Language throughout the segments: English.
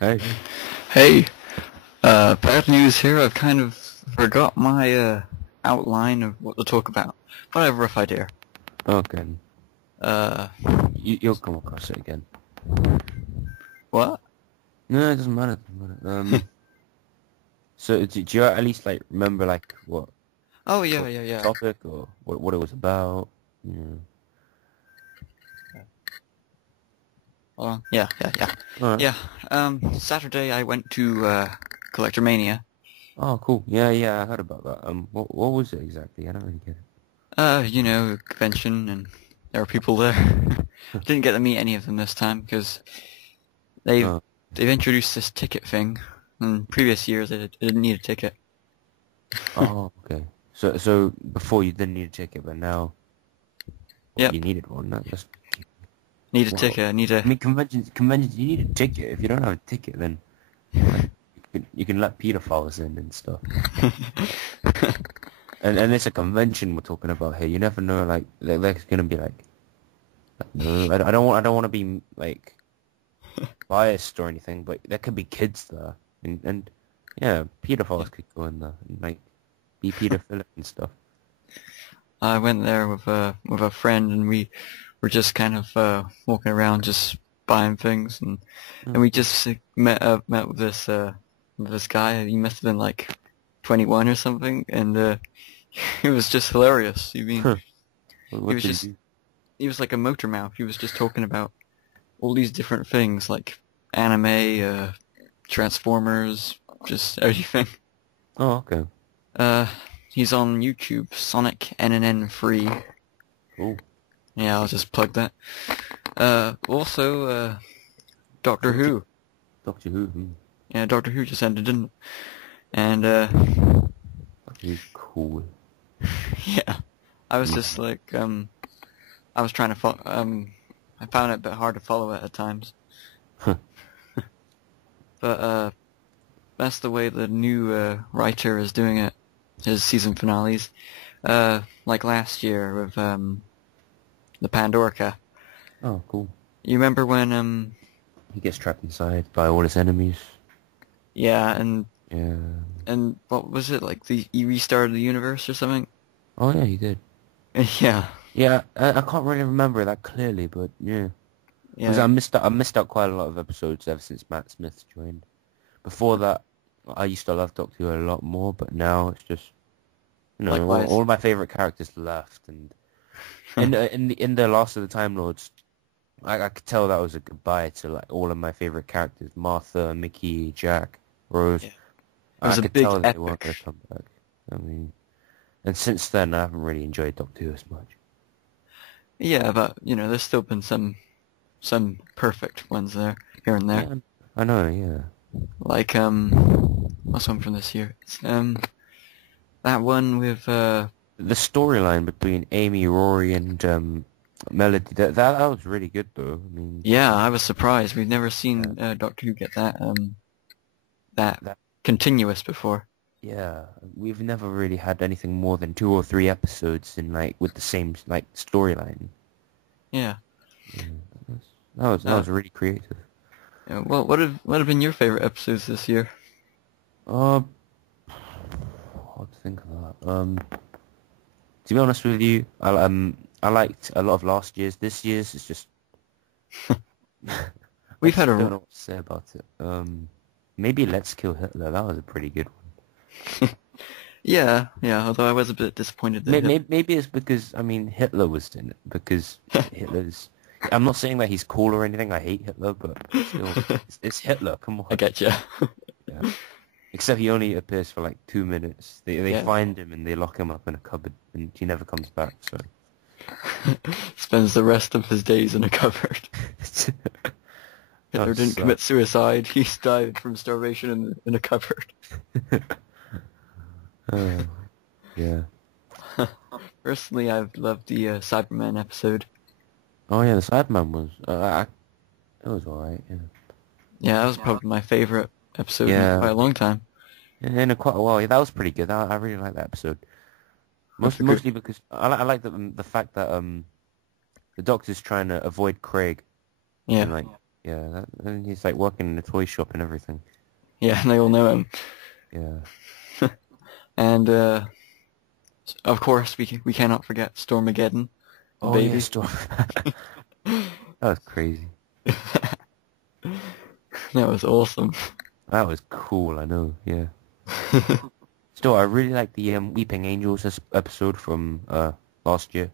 Hey. Hey, bad news here. I've kind of forgot my outline of what to talk about. Whatever if I dare. Okay. Uh, You'll come across it again. what? No, it doesn't matter. It doesn't matter. So do you at least like remember like Oh yeah, what yeah, yeah. topic or what it was about? Yeah. Hold on. Yeah, yeah, yeah, All right. yeah. Saturday I went to collectormania. Oh, cool. Yeah, yeah. I heard about that. What was it exactly? I don't really get it. Convention, and there were people there. Didn't get to meet any of them this time because they've Oh, they've introduced this ticket thing. In previous years, they didn't need a ticket. oh, okay. So before you didn't need a ticket, but now what, Yep, you needed one. That's need a wow. ticket. I need I a mean, conventions, you need a ticket. If you don't have a ticket, then like you can let pedophiles in and stuff. And it's a convention we're talking about here. You never know, like there's gonna be like no, I don't want to be like biased or anything, but there could be kids there, and yeah, pedophiles could go in there and like be pedophilic and stuff. I went there with a friend, and we were just kind of walking around, just buying things, and Oh, we cool. just met with this guy. He must have been like 21 or something, and it was just hilarious. I mean, Huh. he What was did he just do? he was like a motor mouth. He was just talking about all these different things like anime, Transformers, just everything. Oh, okay, Uh, he's on YouTube, Sonic NNN Free. cool. Yeah, I'll just plug that. Also, Doctor Doctor Who. Doctor Who. Yeah, Doctor Who just ended, didn't it? And, Doctor Who's cool. yeah. I was Yeah. just like, I was trying to I found it a bit hard to follow it at times. Huh. But, that's the way the new, writer is doing it. His season finales. Like last year with, the Pandorica. Oh, cool. You remember when, He gets trapped inside by all his enemies. yeah, Yeah. and what was it, like he restarted the universe or something? Oh yeah, he did. Yeah, Yeah, I can't really remember that clearly, but yeah. Because yeah, I missed out quite a lot of episodes ever since Matt Smith joined. Before that, I used to love Doctor Who a lot more, but now it's just all likewise. of my favorite characters left, and in the Last of the Time Lords, I could tell that was a goodbye to like all of my favorite characters: Martha, Mickey, Jack, Rose. Yeah. It I was a could big tell that they weren't going to epic. come back. I mean, and since then, I haven't really enjoyed Doctor Who as much. Yeah, but there's still been some perfect ones there, here and there. Yeah, I know. Yeah. Like what's one from this year? It's, that one with The storyline between Amy, Rory, and Melody that was really good though. I mean, yeah, I was surprised. We've never yeah, seen Doctor Who get that that continuous before. yeah, we've never really had anything more than 2 or 3 episodes in like with the same like storyline. Yeah. Yeah, that was Uh, really creative. yeah, well, what have been your favorite episodes this year? Uh, what to think of that? To be honest with you, I liked a lot of last year's. This year's is just I We've had just don't a know what to say about it. Maybe Let's Kill Hitler. That was a pretty good one. yeah, yeah. Although I was a bit disappointed that Maybe it's because I mean Hitler was in it because Hitler's. I'm not saying that he's cool or anything. I hate Hitler, but still, it's Hitler. Come I on. get you. Yeah. Except he only appears for like 2 minutes. They Yeah. find him and they lock him up in a cupboard, and he never comes back. So Spends the rest of his days in a cupboard. Hitler that didn't commit sucks. suicide. He died from starvation in a cupboard. Oh, yeah. Personally, I've loved the Cyberman episode. Oh yeah, the Sideman was. It was alright. Yeah. Yeah, that was probably my favorite episode in Yeah. quite a long time. In quite a while. Yeah, that was pretty good. I really like that episode. That's a good. Mostly because I like the fact that the Doctor's trying to avoid Craig Yeah, and like Yeah, and he's like working in a toy shop and everything. Yeah, and they all know him. Yeah. And of course, we cannot forget Stormageddon, the Oh yeah, baby. stuff. That was crazy. That was awesome. That was cool. I know. Yeah. Still, I really like the Weeping Angels episode from last year.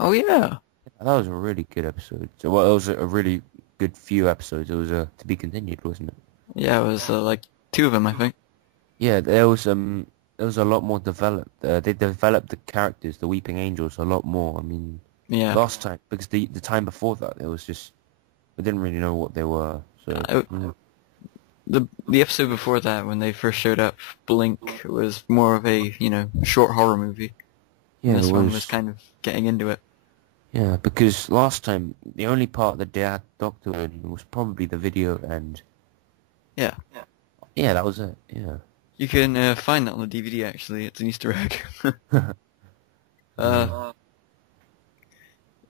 Oh yeah. That was a really good episode. So, well, it was a really good few episodes. It was to be continued, wasn't it? Yeah, it was like 2 of them, I think. Yeah, there was a lot more developed. They developed the characters, the Weeping Angels, a lot more. I mean, Yeah. last time because the time before that, it was just we didn't really know what they were. So I, the episode before that, when they first showed up, Blink was more of a, short horror movie. And yeah, it this one was was. kind of getting into it. Yeah, because last time the only part that they had Doctor in was probably the video, and Yeah. yeah, that was it. Yeah. You can find that on the DVD, actually. It's an Easter egg. Yeah. uh,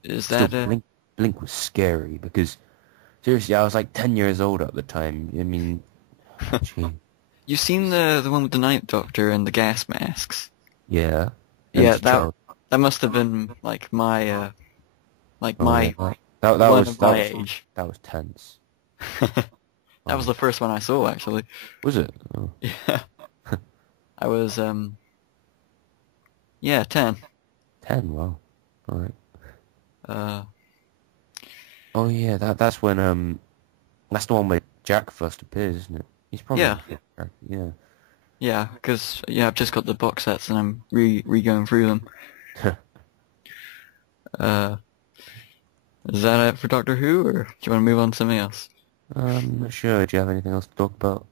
is Still, that, Blink was scary because seriously, I was like 10 years old at the time. I mean, gee, you seen the one with the Ninth Doctor and the gas masks? yeah. And Yeah, the child. that must have been, like, my, Oh, yeah, that one was of my age. that was tense. That was the first one I saw, actually. Was it? Oh. Yeah. I was, yeah, 10. 10, wow. Alright. Uh, Oh yeah, that's when that's the one where Jack first appears, isn't it? He's probably yeah. Yeah. Yeah, because, I've just got the box sets and I'm re-going through them. Uh, is that it for Doctor Who, or do you want to move on to something else? Not sure. Do you have anything else to talk about?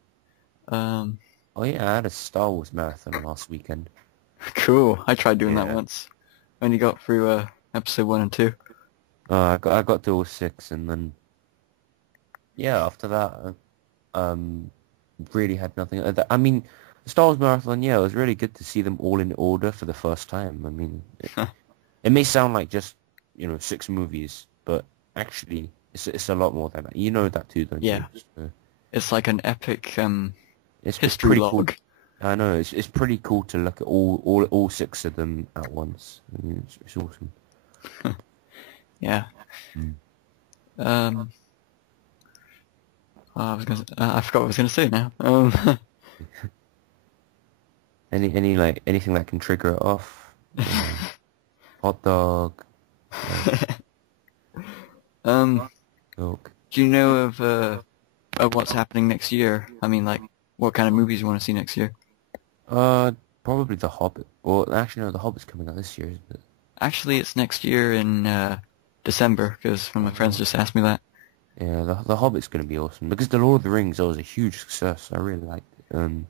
Um, Oh yeah, I had a Star Wars marathon last weekend. cool. I tried doing that Yeah. once. Only got through, episode 1 and 2. I got to all 6, and then yeah, after that, really had nothing. I mean, the Star Wars marathon, yeah, it was really good to see them all in order for the first time. I mean, it may sound like just 6 movies, but actually, it's a lot more than that. You know that too, don't Yeah. you? So, It's like an epic, it's history pretty cool. log. I know it's pretty cool to look at all 6 of them at once. I mean, it's awesome. Yeah. Mm. I forgot what I was gonna say now. Anything that can trigger it off. Hot dog. Milk. Do you know of what's happening next year? I mean, like, what kind of movies you want to see next year? Probably The Hobbit. Or actually, no, The Hobbit's coming out this year, isn't it? Actually, it's next year in December, because one of my friends just asked me that. Yeah, the Hobbit's gonna be awesome because The Lord of the Rings was a huge success. I really liked it. And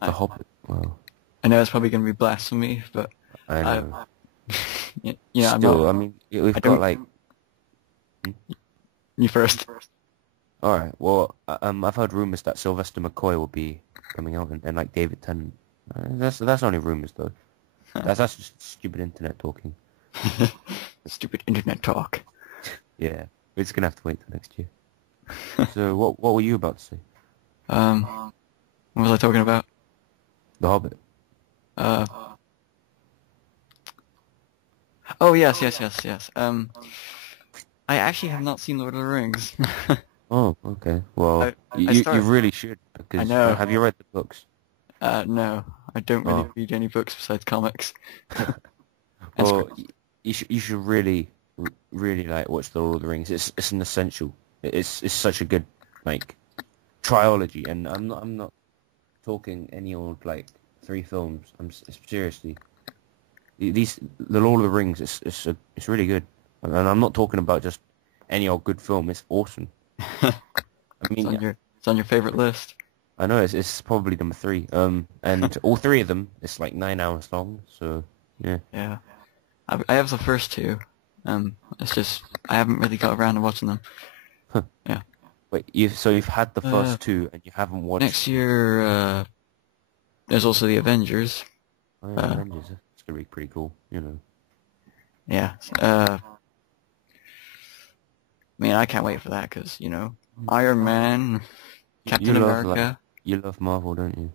The Hobbit, well, I know it's probably going to be blasphemy, but I know. I'm Still, not. I mean, we've I got don't- like. You first. All right. Well, I've heard rumors that Sylvester McCoy will be coming out and like David Tennant. That's only rumors though. That's just stupid internet talking. Stupid internet talk. Yeah, we're just gonna have to wait till next year. So what were you about to say? What was I talking about? The Hobbit. Oh yes. I actually have not seen Lord of the Rings. Oh, okay. Well, I you started- really should because I know. Have you read the books? No, I don't really Oh. read any books besides comics. And Well, scripts. you should really like watch the Lord of the Rings. It's an essential. It's such a good like trilogy, and I'm not talking any old like 3 films. Seriously. The Lord of the Rings. It's really good, and I'm not talking about just any old good film. It's awesome. I mean, It's on your favorite list. I know it's probably number 3. And all 3 of them, it's like 9 hours long. So yeah. Yeah. I have the first 2. It's just I haven't really got around to watching them. Huh. Yeah. Wait, you've had the first 2 and you haven't watched Next year, there's also the Avengers. Oh, yeah, Avengers. It's gonna be pretty cool, Yeah. I mean, I can't wait for that because, you know, Iron Man, You Captain love like America. you love Marvel, don't you?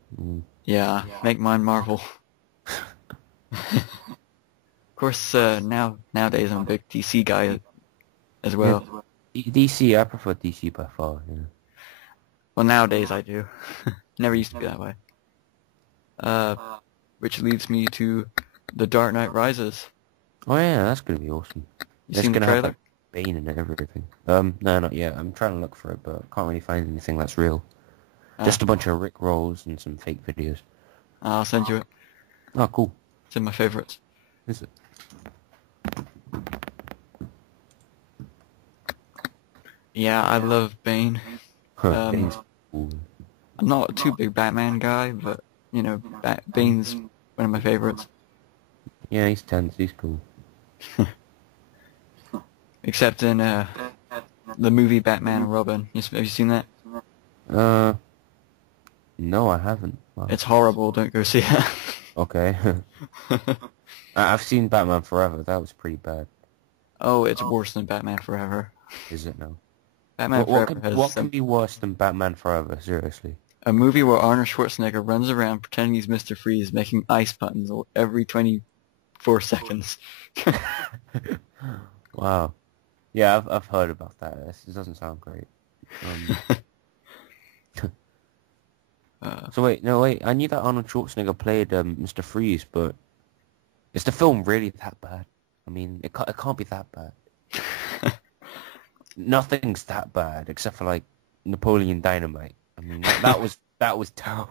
Yeah, make mine Marvel. Of course, nowadays I'm a big DC guy as Yeah, well. DC. I prefer DC by far. Yeah. Well, nowadays I do. Never used to be that way. Uh, which leads me to The Dark Knight Rises. Oh yeah, that's gonna be awesome. You It's seen the gonna have like trailer? Bane and everything. No, not yet. I'm trying to look for it, but can't really find anything that's real. Ah, Just a bunch of Rick rolls and some fake videos. I'll send you it. Oh, cool. It's in my favorites. Is it? Yeah, I love Bane. Huh, Um, Bane's cool. I'm not a too big Batman guy, but you know, Bane's one of my favorites. Yeah, he's tense. He's cool. Except in the movie Batman and Robin. Have you seen that? Uh, no, I haven't. Wow. It's horrible. Don't go see it. Okay. I've seen Batman Forever. That was pretty bad. Oh, it's worse than Batman Forever. Is it now? Batman Forever What has can be worse than Batman Forever? Seriously. a movie where Arnold Schwarzenegger runs around pretending he's Mr. Freeze, making ice buttons every 24 seconds. Wow. Yeah, I've heard about that. This doesn't sound great. So wait, no wait. I knew that Arnold Schwarzenegger played Mr. Freeze, but is the film really that bad? I mean, it can't be that bad. Nothing's that bad except for like Napoleon Dynamite. I mean, that was terrible.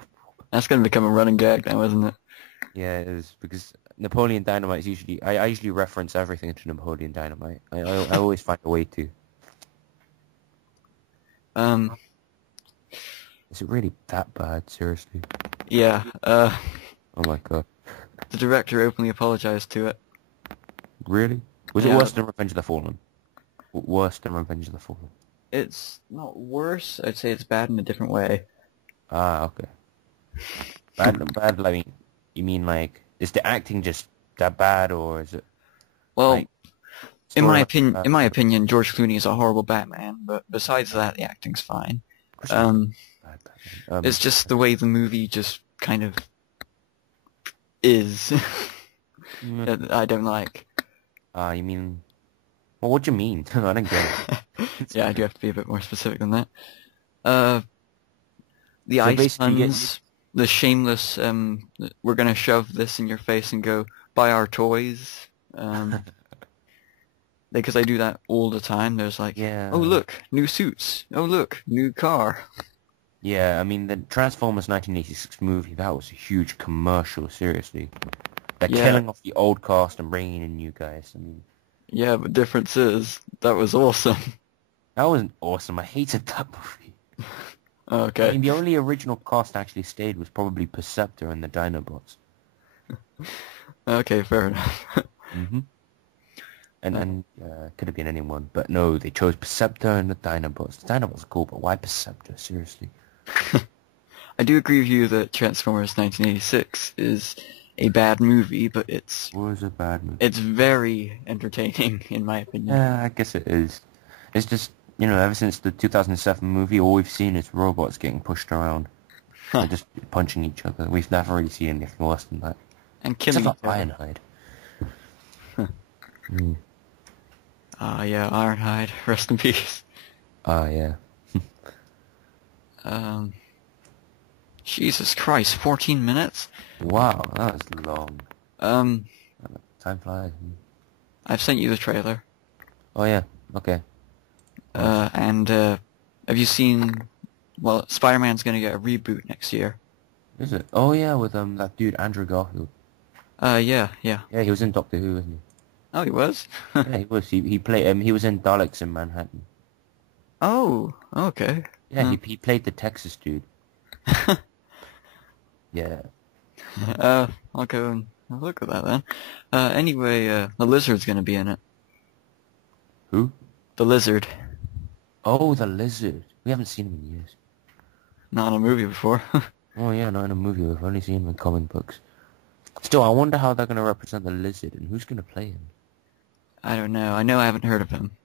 That's going to become a running gag now, isn't it? Yeah, it is because Napoleon Dynamite is usually I usually reference everything to Napoleon Dynamite. I always find a way to. Um, Is it really that bad? Seriously? yeah, Oh my god. the director openly apologized to it. Really? Was it Yeah. worse than Revenge of the Fallen? Worse than Revenge of the Fallen? It's not worse. I'd say it's bad in a different way. Ah, okay. Bad. I mean, you mean like is the acting just that bad, or is it Well, like in my story? opinion, George Clooney is a horrible Batman. But besides that, the acting's fine. Bad, bad. It's just the way the movie just kind of is that I don't like. You mean? Well, what do you mean? I don't get it. Yeah, I do have to be a bit more specific than that. The So ice basically, puns, the shameless, we're gonna shove this in your face and go, buy our toys. Because I do that all the time. There's like, Yeah. oh look, new suits. Oh look, new car. Yeah, I mean the Transformers 1986 movie, that was a huge commercial. Seriously, they're Yeah. killing off the old cast and bringing in new guys. I mean, Yeah, but difference is, that was awesome. that wasn't awesome. I hated that movie. I Okay. mean, the only original cast actually stayed was probably Perceptor and the Dinobots. Okay, fair enough. Mm-hmm. And could have been anyone, but no, they chose Perceptor and the Dinobots. The Dinobots are cool, but why Perceptor? Seriously. I do agree with you that Transformers 1986 is a bad movie, but It was a bad movie. it's very entertaining, in my opinion. Yeah, I guess it is. It's just, ever since the 2007 movie, all we've seen is robots getting pushed around. And just punching each other. We've never really seen anything worse than that. And killing Except each for other. Ironhide. Mm. Ah, yeah, Ironhide, rest in peace. Yeah. Jesus Christ, 14 minutes? Wow, that was long. Um, Time flies. I've sent you the trailer. Oh yeah, okay. And have you seen, well, Spider-Man's gonna get a reboot next year. Is it? Oh yeah, with that dude Andrew Garfield. Yeah. Yeah, he was in Doctor Who, wasn't Oh, he was? he? Yeah, he was. He played. He was in Daleks in Manhattan. Oh, okay. Yeah, he played the Texas dude. Yeah. I'll go and have a look at that then. Anyway, the Lizard's gonna be in it. Who? The Lizard. Oh, the Lizard. We haven't seen him in years. Not in a movie before. Oh yeah, not in a movie. We've only seen him in comic books. Still, I wonder how they're going to represent the Lizard and who's going to play him. I don't know. I know I haven't heard of him.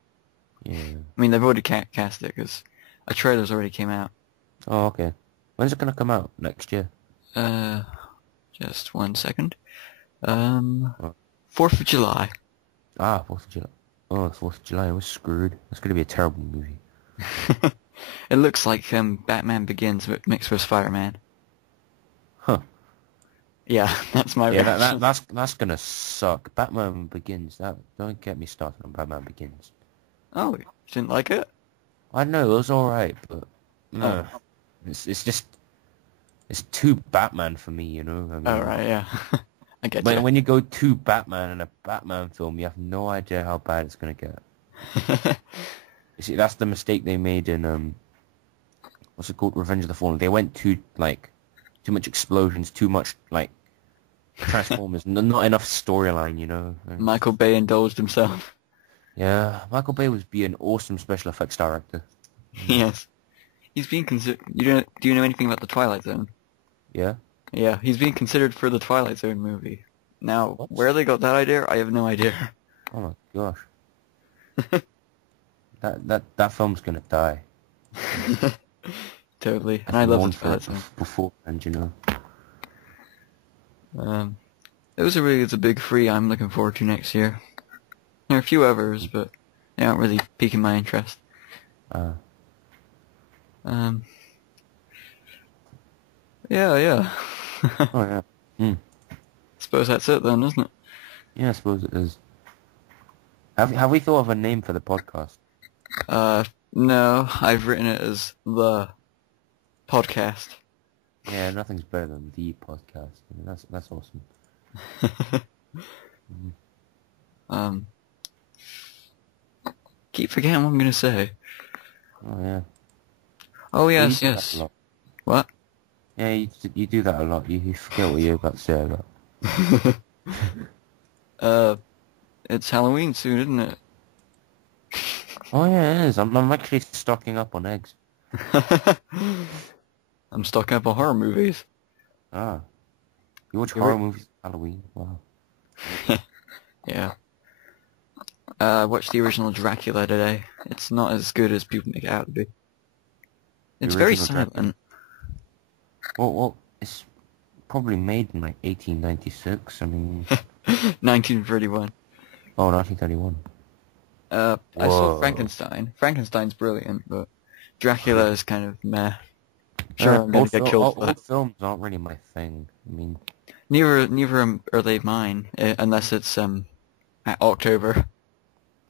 Yeah. I mean, they've already cast it because a trailer's already came out. Oh, okay. When's it gonna come out? Next year? Uh, just 1 second. Oh. 4th of July. 4th of July. Oh, it's 4th of July. We're screwed. That's gonna be a terrible movie. It looks like Batman Begins mixed with Spider-Man. Huh. Yeah, that's my Yeah, reaction. that's gonna suck. Batman Begins. Don't get me started on Batman Begins. Oh, you didn't like it? I know it was alright, but no, Oh. it's too Batman for me. You know. I Oh, mean, right, yeah. I get when you. when you go to Batman in a Batman film, you have no idea how bad it's gonna get. You see, that's the mistake they made in what's it called, Revenge of the Fallen. They went too much explosions, too much like Transformers, not enough storyline, you know. Michael Bay indulged himself. Yeah, Michael Bay was being an awesome special effects director. Yes. He's being considered... Do you know anything about the Twilight Zone? Yeah. Yeah, he's being considered for the Twilight Zone movie. Now, What? where they got that idea, I have no idea. Oh my gosh. That film's gonna die. Totally. And I've I love the mourned for Twilight it Zone. beforehand, you know. It's a big free I'm looking forward to next year. There are a few others, but they aren't really piquing my interest. Uh, Yeah. oh yeah. Hmm. Suppose that's it then, isn't it? Yeah, I suppose it is. Have we thought of a name for the podcast? No, I've written it as the podcast. Yeah, nothing's better than the podcast. I mean, that's awesome. Mhm. Keep forgetting what I'm gonna say. Oh yeah. Oh Yeah, you yes, do that a yes. lot. What? Yeah, you do that a lot. You forget what you're about to say about. It's Halloween soon, isn't it? Oh yeah, it is. I'm actually stocking up on eggs. I'm stocking up on horror movies. Ah, you watch You horror re- movies? Halloween? Wow. Yeah. I watched the original Dracula today. It's not as good as people make it out to be. It's very original Dracula. silent. Well, it's probably made in like 1896. I mean, 1931. oh, 1931. I saw Whoa. Frankenstein. Frankenstein's brilliant, but Dracula is kind of meh. Sure, I'm gonna get killed for that. Old films aren't really my thing. I mean, Neither are they mine, unless it's at October.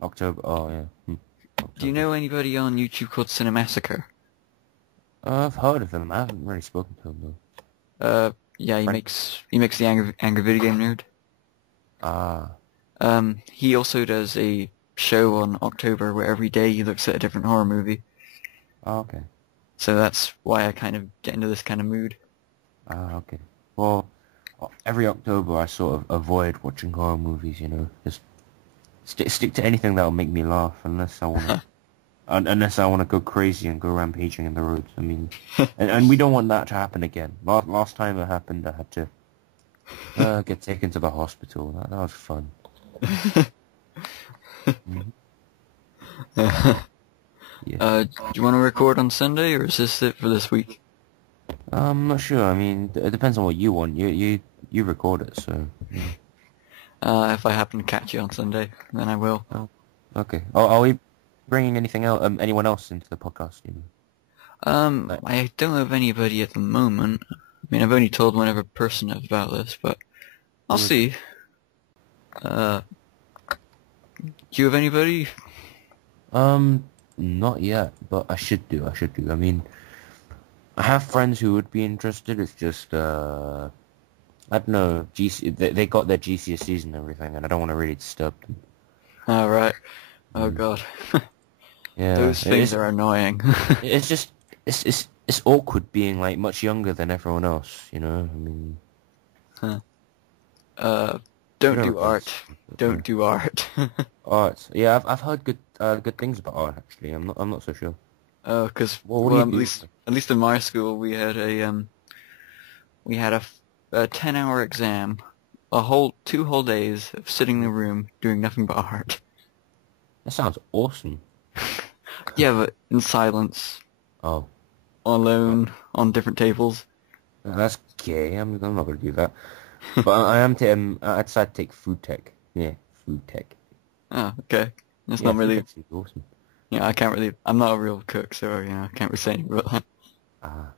October. Oh yeah. Do you October. know anybody on YouTube called Cinemassacre? I've heard of him. I haven't really spoken to him though. Yeah, he Frank- makes the Angry Video Game Nerd. Ah. He also does a show on October where every day he looks at a different horror movie. Oh, okay. So that's why I kind of get into this kind of mood. Ah, okay. Well, every October I sort of avoid watching horror movies. You know, just stick to anything that'll make me laugh, unless I want to. Unless I want to go crazy and go rampaging in the roads. I mean, and we don't want that to happen again. Last time it happened, I had to get taken to the hospital. That was fun. Mhm. Yeah. Do you want to record on Sunday, or is this it for this week? I'm not sure. I mean, it depends on what you want. You record it, so. Yeah. If I happen to catch you on Sunday, then I will. Oh, okay. Are we bringing anyone else into the podcast? You know? I don't have anybody at the moment. I mean, I've only told one other person about this, but I'll see. Do you have anybody? Not yet, but I should do. I mean, I have friends who would be interested. It's just, I don't know. They got their GCSEs and everything, and I don't want to really disturb them. Oh, right. Oh, God. Yeah, Those things are annoying. It's just, it's awkward being like much younger than everyone else. You know, I mean. Don't Whatever do it art. is. Don't do art. Art. Yeah, I've heard good things about art actually. I'm not so sure. Oh, because Well, what do you do? at least in my school we had a 10-hour exam, 2 whole days of sitting in the room doing nothing but art. That sounds awesome. Yeah, but in silence, Oh, alone, on different tables. that's gay. I'm not gonna do that. But I am to I decided to take food tech. Yeah, food tech. Oh, okay. It's Yeah, not food really. tech's awesome. Yeah, I can't really. I'm not a real cook, so I can't really say anything about that. Ah,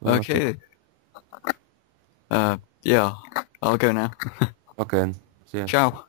well, okay. Okay. Yeah, I'll go now. Okay. Then. See ya. Ciao.